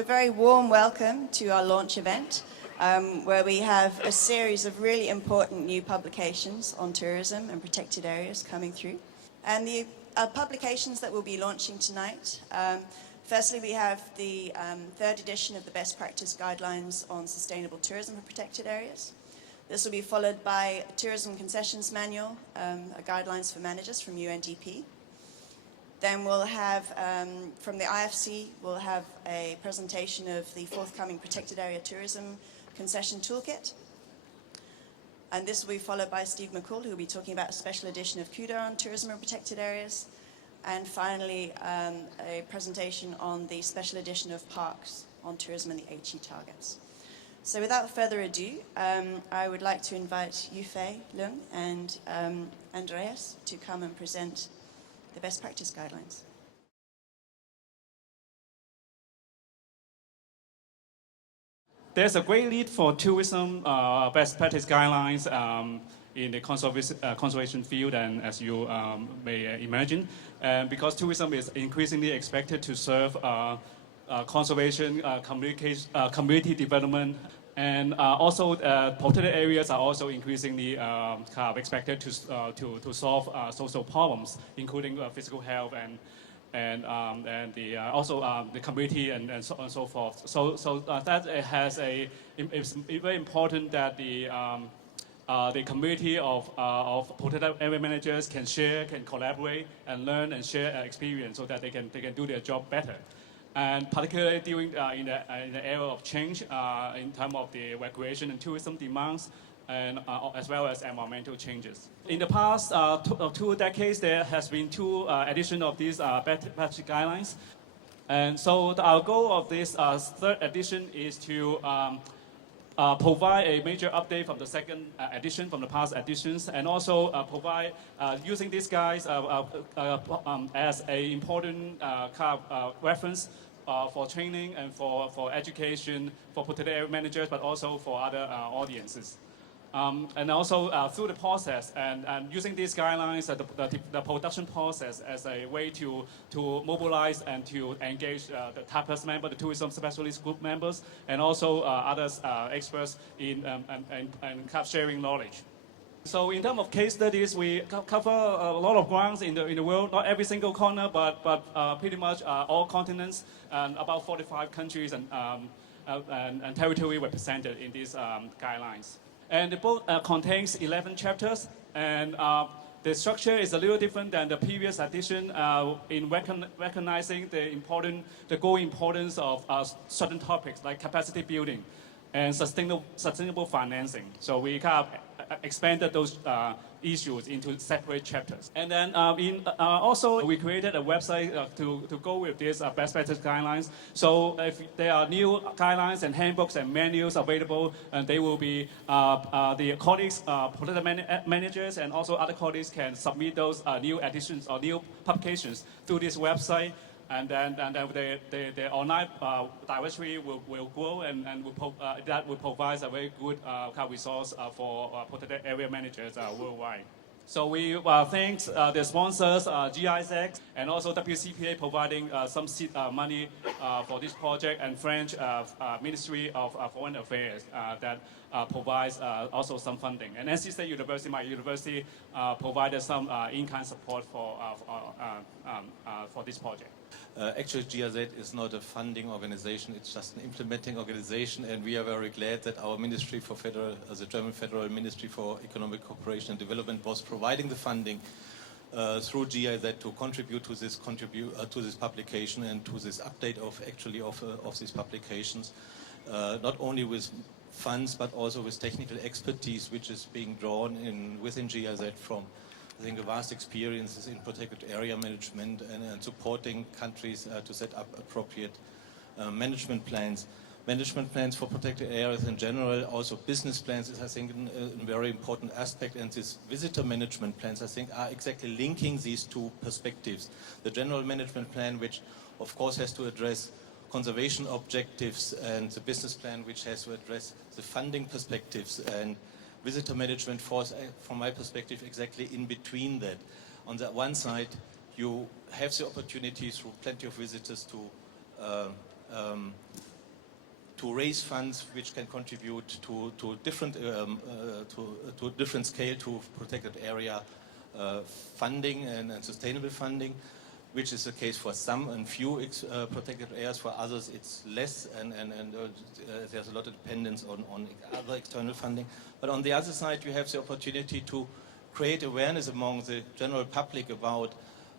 you a very warm welcome to our launch event, where we have a series of really important new publications on tourism and protected areas coming through. And the publications that we'll be launching tonight, firstly we have the third edition of the Best Practice Guidelines on Sustainable Tourism for Protected Areas. This will be followed by a Tourism Concessions Manual, Guidelines for Managers from UNDP. Then we'll have, from the IFC, we'll have a presentation of the forthcoming Protected Area Tourism Concession Toolkit. And this will be followed by Steve McCall, who will be talking about a special edition of CUDA on tourism and protected areas. And finally, a presentation on the special edition of parks on tourism and the HE targets. So without further ado, I would like to invite Yufei Leung and Andreas to come and present the best practice guidelines. There's a great need for tourism best practice guidelines in the conservation field, and as you may imagine, because tourism is increasingly expected to serve conservation, community development, and also protected areas are also increasingly expected to solve social problems, including physical health and also the community and so on and so forth. So that it's very important that the community of protected area managers can share, can collaborate, and learn and share experience so that they can do their job better. And particularly during in the era of change in terms of the recreation and tourism demands, and as well as environmental changes. In the past 2 decades, there has been 2 editions of these best practice guidelines. And so our goal of this 3rd edition is to provide a major update from the 2nd edition, from the past editions, and also provide, using these guides as an important reference for training and for education, for protected area managers, but also for other audiences. And also through the process and using these guidelines, the production process as a way to mobilize and to engage the TAPAS member, the tourism specialist group members, and also others experts in and sharing knowledge. So in terms of case studies, we cover a lot of grounds in the world, not every single corner, but pretty much all continents, and about 45 countries and territory represented in these guidelines. And the book contains 11 chapters, and the structure is a little different than the previous edition in recognizing the growing importance of certain topics like capacity building and sustainable financing. So we expanded those issues into separate chapters. And then also we created a website to go with these best practice guidelines. So if there are new guidelines and handbooks and manuals available, and they will be the colleagues, protected managers, and also other colleagues can submit those new editions or new publications through this website. And then the online directory will grow, and that will provide a very good resource for protected area managers worldwide. So we thank the sponsors, GIZ, and also WCPA providing some seed money for this project, and French Ministry of Foreign Affairs that provides also some funding. And NC State University, my university, provided some in-kind support for this project. Actually, GIZ is not a funding organization, it's just an implementing organization, and we are very glad that our Ministry for the German Federal Ministry for Economic Cooperation and Development was providing the funding through GIZ to contribute to this publication and to this update of these publications, not only with funds but also with technical expertise which is being drawn within GIZ from, I think, a vast experiences in protected area management and supporting countries to set up appropriate management plans. Management plans for protected areas in general, also business plans is, I think, a very important aspect, and these visitor management plans, I think, are exactly linking these 2 perspectives. The general management plan, which of course has to address conservation objectives, and the business plan, which has to address the funding perspectives, and visitor management falls, from my perspective, exactly in between that. On the one side, you have the opportunity through plenty of visitors to to raise funds which can contribute to different to a different scale to protected area funding and sustainable funding, which is the case for some and few protected areas. For others, it's less, and there's a lot of dependence on other external funding. But on the other side, you have the opportunity to create awareness among the general public about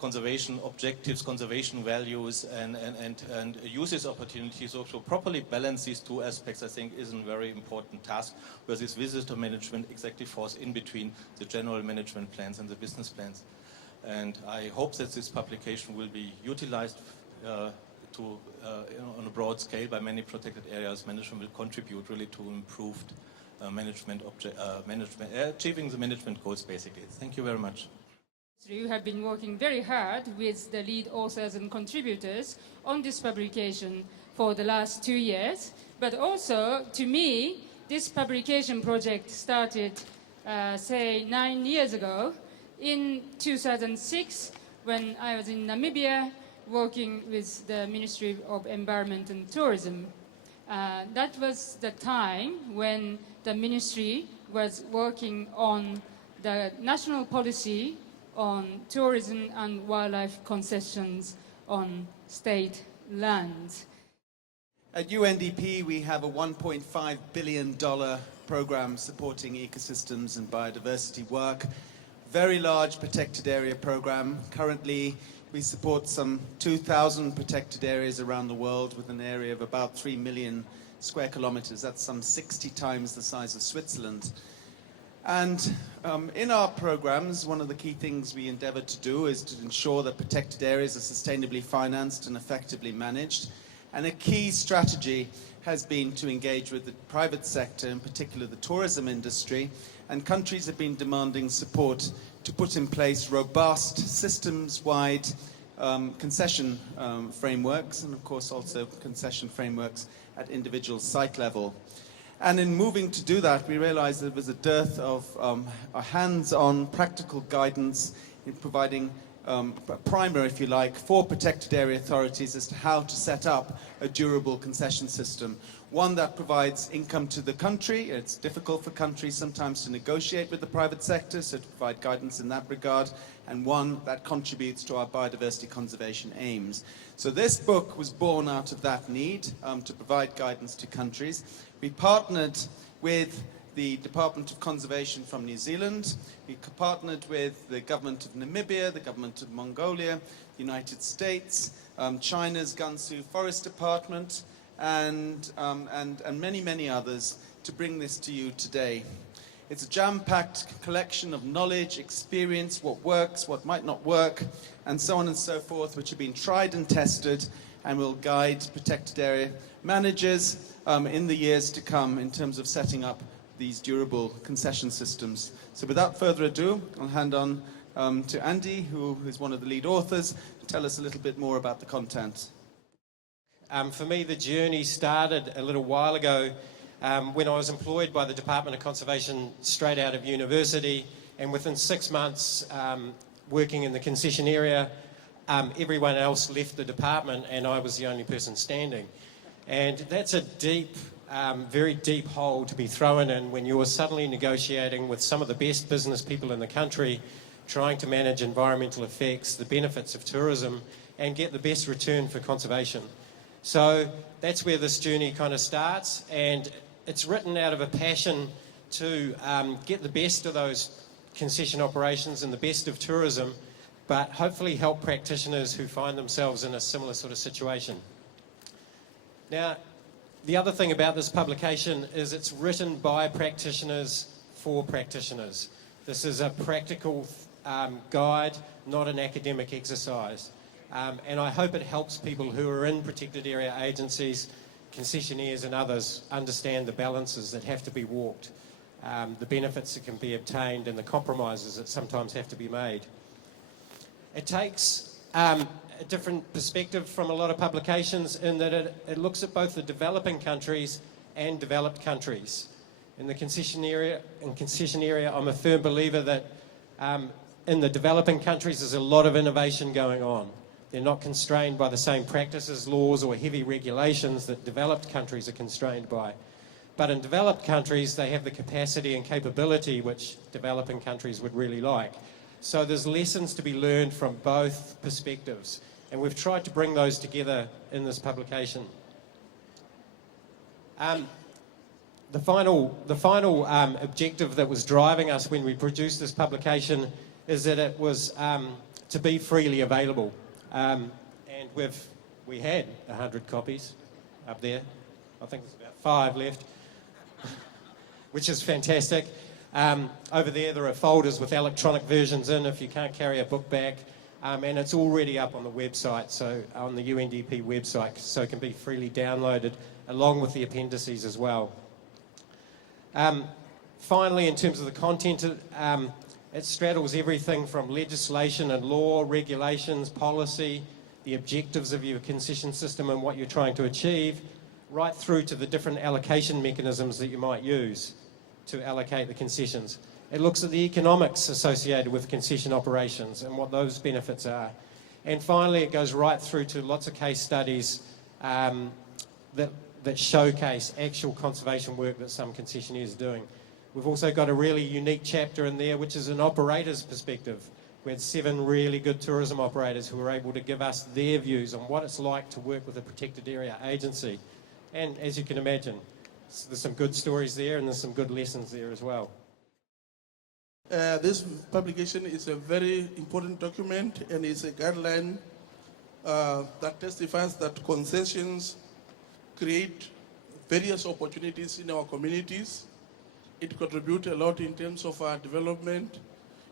conservation objectives, conservation values, and use this opportunity. So to properly balance these two aspects, I think, is a very important task, where this visitor management exactly falls in between the general management plans and the business plans. And I hope that this publication will be utilized on a broad scale by many protected areas. Management will contribute really to improved achieving the management goals, basically. Thank you very much. You have been working very hard with the lead authors and contributors on this publication for the last 2 years. But also, to me, this publication project started, say, 9 years ago, in 2006, when I was in Namibia working with the Ministry of Environment and Tourism. That was the time when the ministry was working on the national policy on tourism and wildlife concessions on state lands. At UNDP, we have a $1.5 billion program supporting ecosystems and biodiversity work. Very large protected area program. Currently, we support some 2,000 protected areas around the world with an area of about 3 million square kilometers. That's some 60 times the size of Switzerland. And in our programs, one of the key things we endeavor to do is to ensure that protected areas are sustainably financed and effectively managed. And a key strategy has been to engage with the private sector, in particular the tourism industry, and countries have been demanding support to put in place robust, systems-wide concession frameworks, and of course also concession frameworks at individual site level. And in moving to do that, we realized there was a dearth of hands-on practical guidance in providing a primer, if you like, for protected area authorities as to how to set up a durable concession system. One that provides income to the country. It's difficult for countries sometimes to negotiate with the private sector, so to provide guidance in that regard, and one that contributes to our biodiversity conservation aims. So this book was born out of that need to provide guidance to countries. We partnered with the Department of Conservation from New Zealand. We partnered with the government of Namibia, the government of Mongolia, the United States, China's Gansu Forest Department, and many, many others to bring this to you today. It's a jam-packed collection of knowledge, experience, what works, what might not work, and so on and so forth, which have been tried and tested and will guide protected area managers in the years to come in terms of setting up these durable concession systems. So without further ado, I'll hand on to Andy, who is one of the lead authors, to tell us a little bit more about the content. For me, the journey started a little while ago when I was employed by the Department of Conservation straight out of university, and within 6 months working in the concession area, everyone else left the department and I was the only person standing. And that's a deep, very deep hole to be thrown in when you're suddenly negotiating with some of the best business people in the country, trying to manage environmental effects, the benefits of tourism, and get the best return for conservation. So that's where this journey kind of starts, and it's written out of a passion to get the best of those concession operations and the best of tourism, but hopefully help practitioners who find themselves in a similar sort of situation. Now, the other thing about this publication is it's written by practitioners for practitioners. This is a practical guide, not an academic exercise. And I hope it helps people who are in protected area agencies, concessionaires and others understand the balances that have to be walked, the benefits that can be obtained and the compromises that sometimes have to be made. It takes a different perspective from a lot of publications in that it looks at both the developing countries and developed countries. In the concession area, I'm a firm believer that in the developing countries there's a lot of innovation going on. They're not constrained by the same practices, laws, or heavy regulations that developed countries are constrained by. But in developed countries, they have the capacity and capability which developing countries would really like. So there's lessons to be learned from both perspectives, and we've tried to bring those together in this publication. The final objective that was driving us when we produced this publication is that it was to be freely available. And we had 100 copies up there. I think there's about 5 left, which is fantastic. Over there are folders with electronic versions in if you can't carry a book back. And it's already up on the website, so on the UNDP website, so it can be freely downloaded along with the appendices as well. Finally, in terms of the content, it straddles everything from legislation and law, regulations, policy, the objectives of your concession system and what you're trying to achieve, right through to the different allocation mechanisms that you might use to allocate the concessions. It looks at the economics associated with concession operations and what those benefits are. And finally, it goes right through to lots of case studies that showcase actual conservation work that some concessionaires are doing. We've also got a really unique chapter in there, which is an operator's perspective. We had 7 really good tourism operators who were able to give us their views on what it's like to work with a protected area agency. And as you can imagine, there's some good stories there and there's some good lessons there as well. This publication is a very important document and it's a guideline that testifies that concessions create various opportunities in our communities. It contributes a lot in terms of our development,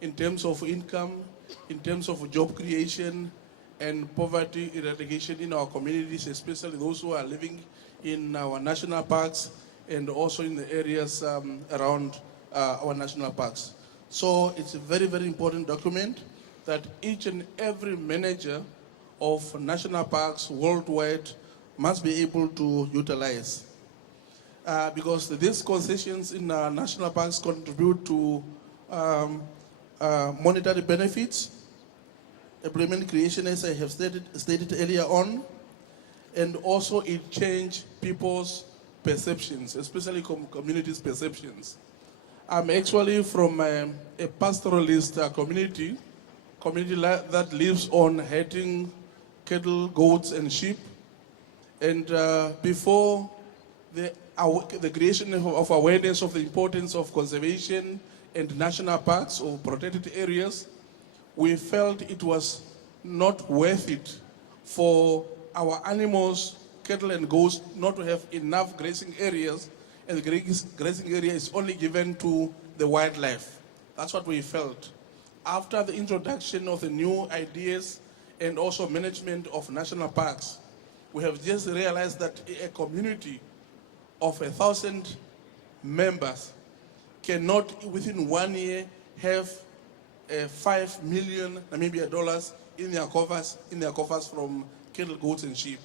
in terms of income, in terms of job creation and poverty eradication in our communities, especially those who are living in our national parks and also in the areas around our national parks. So it's a very, very important document that each and every manager of national parks worldwide must be able to utilize. Because these concessions in our national parks contribute to monetary benefits, employment creation, as I have stated earlier on, and also it changes people's perceptions, especially communities' perceptions. I'm actually from a pastoralist community that lives on herding cattle, goats, and sheep. And before the creation of awareness of the importance of conservation and national parks or protected areas, we felt it was not worth it for our animals, cattle and goats, not to have enough grazing areas, and the grazing area is only given to the wildlife. That's what we felt. After the introduction of the new ideas and also management of national parks, we have just realized that a community of 1,000 members cannot within 1 year have 5 million Namibia dollars in their coffers from cattle, goats and sheep.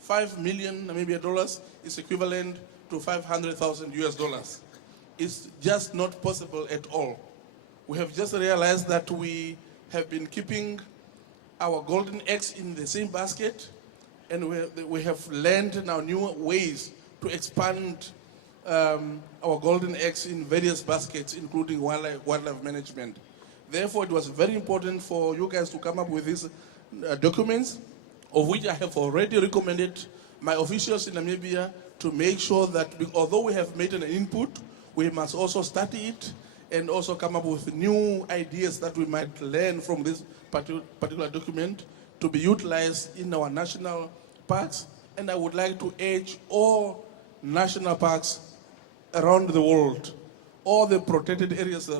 5 million Namibia dollars is equivalent to 500,000 US dollars. It's just not possible at all. We have just realized that we have been keeping our golden eggs in the same basket, and we have learned now new ways to expand our golden eggs in various baskets, including wildlife management. Therefore, it was very important for you guys to come up with these documents, of which I have already recommended my officials in Namibia to make sure that although we have made an input, we must also study it and also come up with new ideas that we might learn from this particular document to be utilized in our national parks. And I would like to urge all national parks around the world, all the protected areas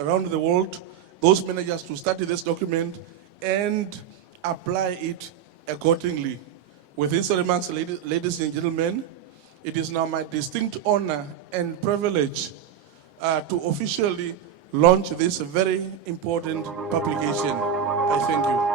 around the world, those managers to study this document and apply it accordingly. With these remarks, ladies and gentlemen, it is now my distinct honor and privilege to officially launch this very important publication. I thank you.